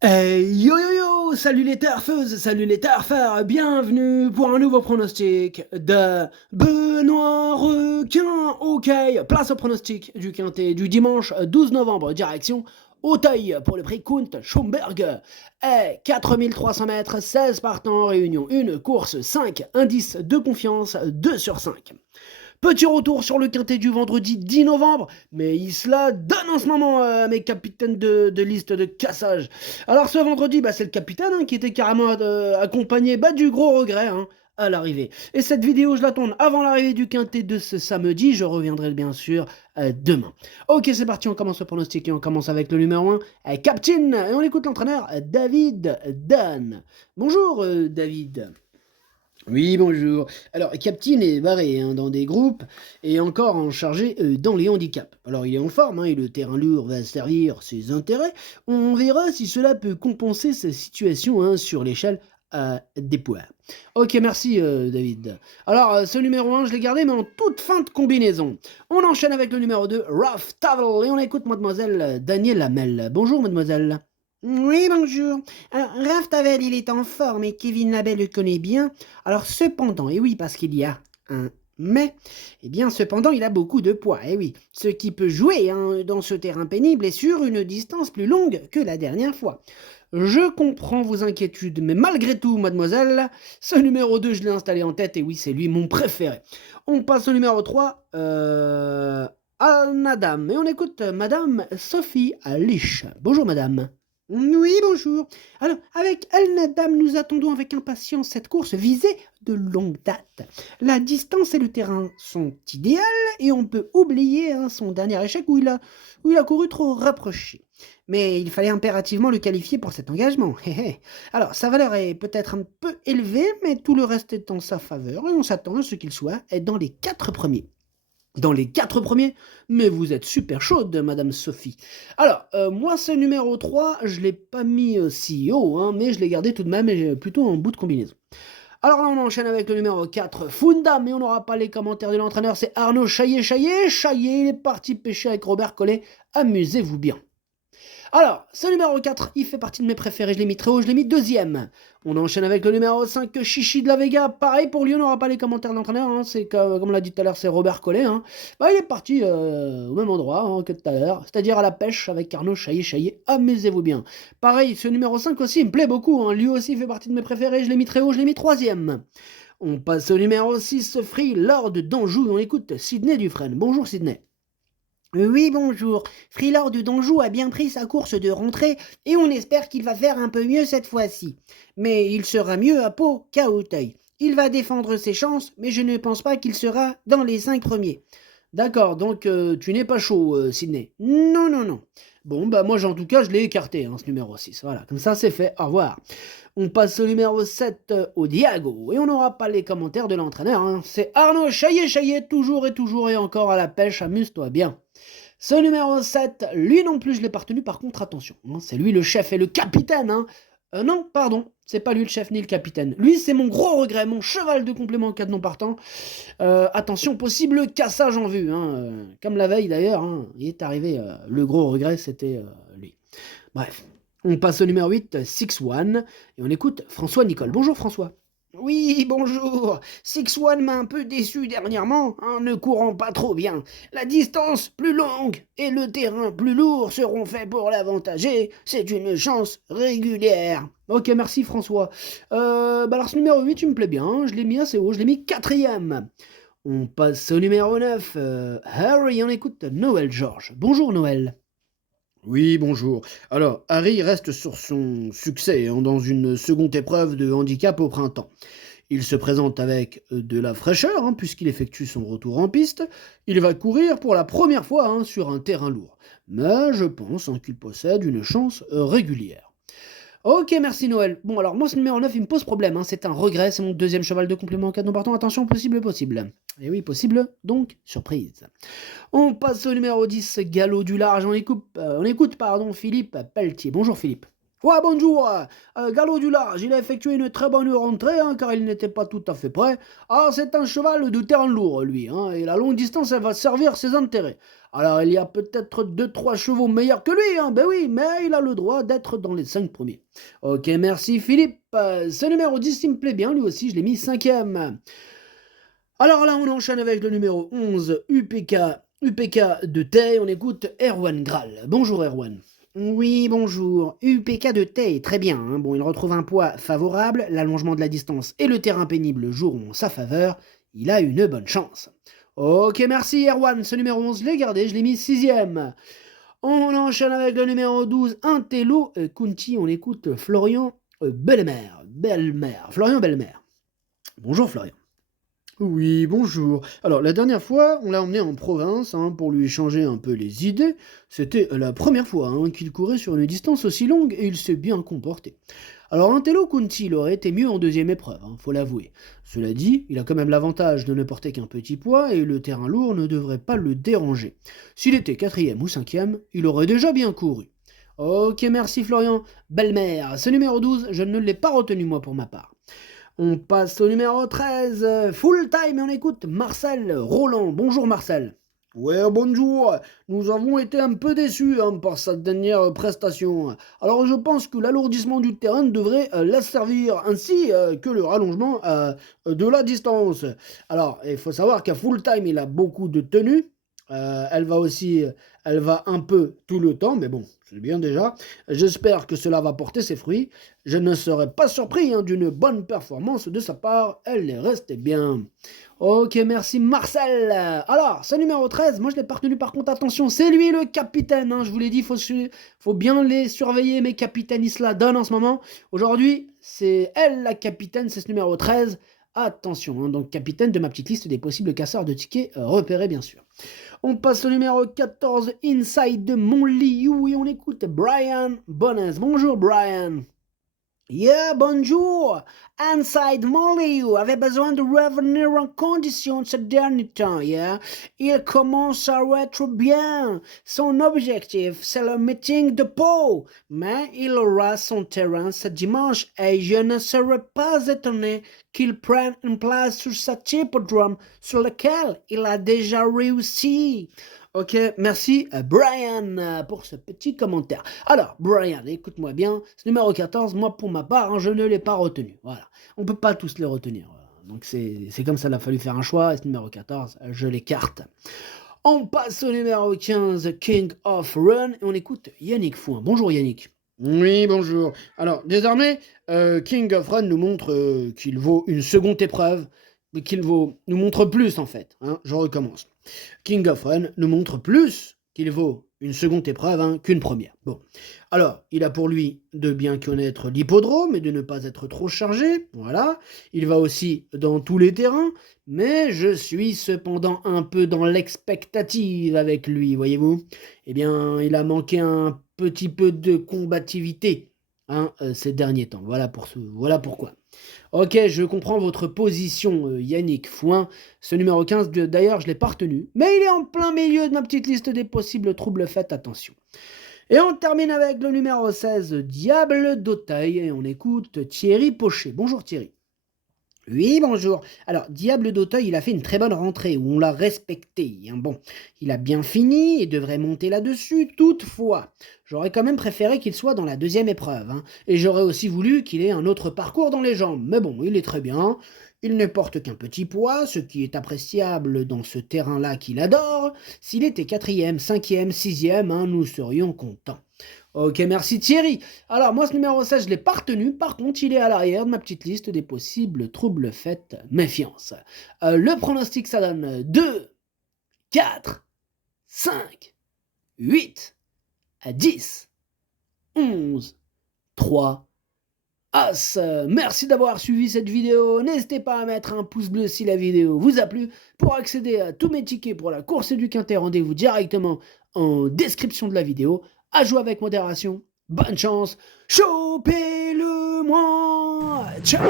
Yo yo yo, salut les turfeuses, salut les turfeurs, bienvenue pour un nouveau pronostic de Benoît Requin. Ok, place au pronostic du quintet du dimanche 12 novembre, direction Auteuil pour le prix Kunt Schomberg. 4300 mètres, 16 partants en réunion, une course 5, indice de confiance 2 sur 5. Petit retour sur le quintet du vendredi 10 novembre, mais il se la donne en ce moment, mes capitaines de liste de cassage. Alors ce vendredi, c'est le capitaine qui était carrément accompagné du gros regret à l'arrivée. Et cette vidéo, je la tourne avant l'arrivée du quintet de ce samedi. Je reviendrai bien sûr demain. Ok, c'est parti, on commence le pronostic et on commence avec le numéro 1, Captain. Et on écoute l'entraîneur David Dunn. Bonjour David. Oui, bonjour. Alors, Captain est barré dans des groupes et encore en chargé dans les handicaps. Alors, il est en forme et le terrain lourd va servir ses intérêts. On verra si cela peut compenser sa situation sur l'échelle des poids. Ok, merci David. Alors, ce numéro 1, je l'ai gardé, mais en toute fin de combinaison. On enchaîne avec le numéro 2, Rough Tavel, et on écoute mademoiselle Danielle Lamel. Bonjour, mademoiselle. Oui, bonjour. Alors, Raph Tavel, il est en forme et Kevin Labelle le connaît bien. Alors, cependant, et oui, parce qu'il y a un mais, eh bien, cependant, il a beaucoup de poids, et oui. Ce qui peut jouer dans ce terrain pénible et sur une distance plus longue que la dernière fois. Je comprends vos inquiétudes, mais malgré tout, mademoiselle, ce numéro 2, je l'ai installé en tête, et oui, c'est lui mon préféré. On passe au numéro 3, Al-Nadam, et on écoute Madame Sophie Alish. Bonjour, madame. Oui, bonjour. Alors, avec El Nadam, nous attendons avec impatience cette course visée de longue date. La distance et le terrain sont idéales et on peut oublier son dernier échec où il a couru trop rapproché. Mais il fallait impérativement le qualifier pour cet engagement. Alors, sa valeur est peut-être un peu élevée, mais tout le reste est en sa faveur et on s'attend à ce qu'il soit dans les 4 premiers. Dans les 4 premiers? Mais vous êtes super chaude, madame Sophie. Alors, moi, ce numéro 3, je l'ai pas mis si haut, mais je l'ai gardé tout de même, et plutôt en bout de combinaison. Alors là, on enchaîne avec le numéro 4, Funda, mais on n'aura pas les commentaires de l'entraîneur, c'est Arnaud Chaillet, il est parti pêcher avec Robert Collet, amusez-vous bien. Alors, ce numéro 4, il fait partie de mes préférés, je l'ai mis très haut, je l'ai mis deuxième. On enchaîne avec le numéro 5, Chichi de la Vega. Pareil, pour lui, on n'aura pas les commentaires de l'entraîneur, c'est comme on l'a dit tout à l'heure, c'est Robert Collet. Il est parti au même endroit que tout à l'heure, c'est-à-dire à la pêche avec Arnaud Chaillet, amusez-vous bien. Pareil, ce numéro 5 aussi, il me plaît beaucoup, lui aussi fait partie de mes préférés, je l'ai mis très haut, je l'ai mis troisième. On passe au numéro 6, Free Lord d'Anjou, on écoute Sydney Dufresne. Bonjour Sydney. Oui, bonjour. Freelord de Donjou a bien pris sa course de rentrée et on espère qu'il va faire un peu mieux cette fois-ci. Mais il sera mieux à Pau qu'à Auteuil. Il va défendre ses chances, mais je ne pense pas qu'il sera dans les 5 premiers. D'accord, donc tu n'es pas chaud, Sydney. Non, non, non. Bon, moi, en tout cas, je l'ai écarté, ce numéro 6. Voilà, comme ça, c'est fait. Au revoir. On passe au numéro 7, au Diago. Et on n'aura pas les commentaires de l'entraîneur. C'est Arnaud Chaillet, toujours et encore à la pêche. Amuse-toi bien. Ce numéro 7, lui non plus, je l'ai pas retenu. Par contre, attention, c'est lui le chef et le capitaine. Non, pardon, c'est pas lui le chef ni le capitaine. Lui, c'est mon gros regret, mon cheval de complément en cas de non partant. Attention, possible cassage en vue. Comme la veille d'ailleurs, il est arrivé. Le gros regret, c'était lui. Bref, on passe au numéro 8, 6-1, et on écoute François Nicole. Bonjour François. Oui, bonjour. Six One m'a un peu déçu dernièrement, ne courant pas trop bien. La distance plus longue et le terrain plus lourd seront faits pour l'avantager. C'est une chance régulière. Ok, merci François. Alors ce numéro 8, tu me plais bien, je l'ai mis assez haut, je l'ai mis quatrième. On passe au numéro 9, Harry, on écoute Noël Georges. Bonjour Noël. Oui, bonjour. Alors, Harry reste sur son succès dans une seconde épreuve de handicap au printemps. Il se présente avec de la fraîcheur, puisqu'il effectue son retour en piste. Il va courir pour la première fois sur un terrain lourd. Mais je pense qu'il possède une chance régulière. Ok, merci Noël. Bon, alors moi, ce numéro 9, il me pose problème. C'est un regret, c'est mon deuxième cheval de complément en cas de non partant. Attention, possible. Et oui, possible, donc surprise. On passe au numéro 10, Galop du Large. On écoute, Philippe Pelletier. Bonjour Philippe. Ouais, bonjour. Galop du Large, il a effectué une très bonne rentrée, hein, car il n'était pas tout à fait prêt. Alors, c'est un cheval de terrain lourd, lui, hein, et la longue distance, elle va servir ses intérêts. Alors, il y a peut-être 2-3 chevaux meilleurs que lui, hein, ben oui, mais il a le droit d'être dans les 5 premiers. Ok, merci Philippe. Ce numéro 10, il me plaît bien, lui aussi, je l'ai mis 5e. Alors là, on enchaîne avec le numéro 11, UPK de Tay. On écoute Erwan Graal. Bonjour Erwan. Oui, bonjour. UPK de Tay, très bien. Hein. Bon, il retrouve un poids favorable, l'allongement de la distance et le terrain pénible joueront en sa faveur. Il a une bonne chance. Ok, merci Erwan. Ce numéro 11, je l'ai gardé, je l'ai mis 6e. On enchaîne avec le numéro 12, Intello Kunti. On écoute Florian Belmer. Florian Belmer. Bonjour Florian. Oui, bonjour. Alors, la dernière fois, on l'a emmené en province hein, pour lui changer un peu les idées. C'était la première fois hein, qu'il courait sur une distance aussi longue et il s'est bien comporté. Alors, Intello Kunti, il aurait été mieux en deuxième épreuve, hein, faut l'avouer. Cela dit, il a quand même l'avantage de ne porter qu'un petit poids et le terrain lourd ne devrait pas le déranger. S'il était 4e ou 5e, il aurait déjà bien couru. Ok, merci Florian. Belle-mère, ce numéro 12, je ne l'ai pas retenu moi pour ma part. On passe au numéro 13, full time, et on écoute Marcel Roland. Bonjour Marcel. Ouais, bonjour. Nous avons été un peu déçus hein, par sa dernière prestation. Alors je pense que l'alourdissement du terrain devrait la servir, ainsi que le rallongement de la distance. Alors, il faut savoir qu'à full time, il a beaucoup de tenues. Elle va un peu tout le temps, mais bon, c'est bien déjà. J'espère que cela va porter ses fruits. Je ne serais pas surpris hein, d'une bonne performance de sa part. Elle est restée bien. Ok, merci Marcel. Alors, ce numéro 13, moi je l'ai pas retenu par contre, attention, c'est lui le capitaine. Hein, je vous l'ai dit, faut bien les surveiller, mes capitaines, ils se la donnent en ce moment. Aujourd'hui, c'est elle la capitaine, c'est ce numéro 13. Attention, hein, donc capitaine de ma petite liste des possibles casseurs de tickets repérés bien sûr. On passe au numéro 14, Inside de Montliu et on écoute Brian Bones. Bonjour Brian. Yeah, bonjour. Inside Montliu avait besoin de revenir en condition ce dernier temps, yeah. Il commence à être bien. Son objectif, c'est le meeting de Pau. Mais il aura son terrain ce dimanche et je ne serais pas étonné qu'il prenne une place sur cet hippodrome sur lequel il a déjà réussi. Ok, merci Brian pour ce petit commentaire. Alors, Brian, écoute-moi bien, ce numéro 14, moi pour ma part, hein, je ne l'ai pas retenu. Voilà, on peut pas tous les retenir. Voilà. Donc c'est comme ça, il a fallu faire un choix, et ce numéro 14, je l'écarte. On passe au numéro 15, King of Run, et on écoute Yannick Fouin. Bonjour Yannick. Oui, bonjour. Alors, désormais, King of Run nous montre qu'il vaut une seconde épreuve, mais nous montre plus en fait. Hein, je recommence. King of Run nous montre plus qu'il vaut une seconde épreuve hein, qu'une première. Bon. Alors, il a pour lui de bien connaître l'hippodrome et de ne pas être trop chargé. Voilà. Il va aussi dans tous les terrains, mais je suis cependant un peu dans l'expectative avec lui, voyez-vous. Eh bien, il a manqué un petit peu de combativité hein, ces derniers temps. Voilà pourquoi. Ok, je comprends votre position, Yannick Fouin. Ce numéro 15, d'ailleurs, je ne l'ai pas retenu. Mais il est en plein milieu de ma petite liste des possibles troubles, faites attention. Et on termine avec le numéro 16, Diable d'Auteuil. Et on écoute Thierry Pochet. Bonjour Thierry. Oui, bonjour. Alors, Diable d'Auteuil, il a fait une très bonne rentrée où on l'a respecté. Hein. Bon, il a bien fini et devrait monter là-dessus. Toutefois, j'aurais quand même préféré qu'il soit dans la deuxième épreuve. Hein. Et j'aurais aussi voulu qu'il ait un autre parcours dans les jambes. Mais bon, il est très bien. Il ne porte qu'un petit poids, ce qui est appréciable dans ce terrain-là qu'il adore. S'il était 4e, 5e, 6e, hein, nous serions contents. Ok, merci Thierry. Alors, moi, ce numéro 16, je ne l'ai pas retenu. Par contre, il est à l'arrière de ma petite liste des possibles troubles faits. Méfiance. Le pronostic, ça donne 2, 4, 5, 8, 10, 11, 3, As. Merci d'avoir suivi cette vidéo. N'hésitez pas à mettre un pouce bleu si la vidéo vous a plu. Pour accéder à tous mes tickets pour la course du Quintet, rendez-vous directement en description de la vidéo. À jouer avec modération. Bonne chance. Chopez-le-moi. Ciao.